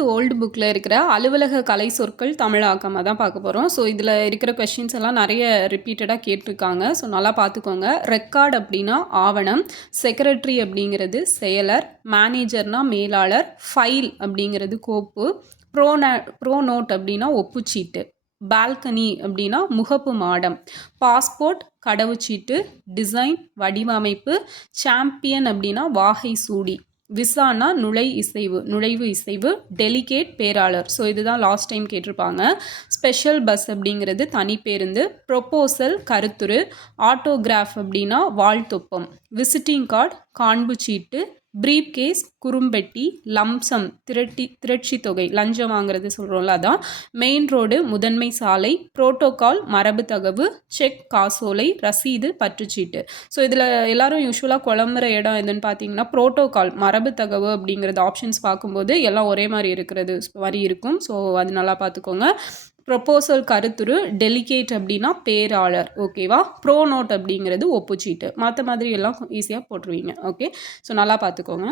11th old புக்கில் இருக்கிற அலுவலக கலை சொற்கள் தமிழாக்கமாக தான் பார்க்க போகிறோம். ஸோ இதில் இருக்கிற கொஷின்ஸ் எல்லாம் நிறைய ரிப்பீட்டடாக கேட்டிருக்காங்க. ஸோ நல்லா பார்த்துக்கோங்க. ரெக்கார்ட் அப்படின்னா ஆவணம், செக்ரட்டரி அப்படிங்கிறது செயலர், மேனேஜர்னா மேலாளர், ஃபைல் அப்படிங்கிறது கோப்பு, ப்ரோ நோட் அப்படின்னா ஒப்புச்சீட்டு, பால்கனி அப்படின்னா முகப்பு மாடம், பாஸ்போர்ட் கடவுச்சீட்டு, டிசைன் வடிவமைப்பு, சாம்பியன் அப்படின்னா வாகை சூடி, விசானா நுழைவு இசைவு, டெலிகேட் பேராளர். ஸோ இதுதான் லாஸ்ட் டைம் கேட்டிருப்பாங்க. ஸ்பெஷல் பஸ் அப்படிங்கிறது தனிப்பேருந்து, ப்ரொப்போசல் கருத்துரு, ஆட்டோகிராஃப் அப்படின்னா வாழ்த்தொப்பம், விசிட்டிங் கார்டு காண்பு சீட்டு, ப்ரீப் கேஸ் குறும்பெட்டி, லம்சம் திரட்சி தொகை லஞ்சம் வாங்குறது சொல்கிறோம்ல அதான், மெயின் ரோடு முதன்மை சாலை, புரோட்டோகால் மரபு தகவு, செக் காசோலை, ரசீது பற்றுச்சீட்டு. ஸோ இதில் எல்லாரும் யூஸ்வலாக குழம்புற இடம் எதுன்னு பார்த்தீங்கன்னா புரோட்டோகால் மரபு தகவு அப்படிங்கிறது ஆப்ஷன்ஸ் பார்க்கும்போது எல்லாம் ஒரே மாதிரி இருக்கும். ஸோ அது நல்லா பார்த்துக்கோங்க. ப்ரொப்போசல் கருத்துரு, டெலிகேட் அப்படின்னா பேராளர், ஓகேவா. ப்ரோ நோட் அப்படிங்கிறது ஒப்புச்சீட்டு. மற்ற மாதிரி எல்லாம் ஈஸியாக போட்டுருவீங்க. ஓகே, ஸோ நல்லா பார்த்துக்கோங்க.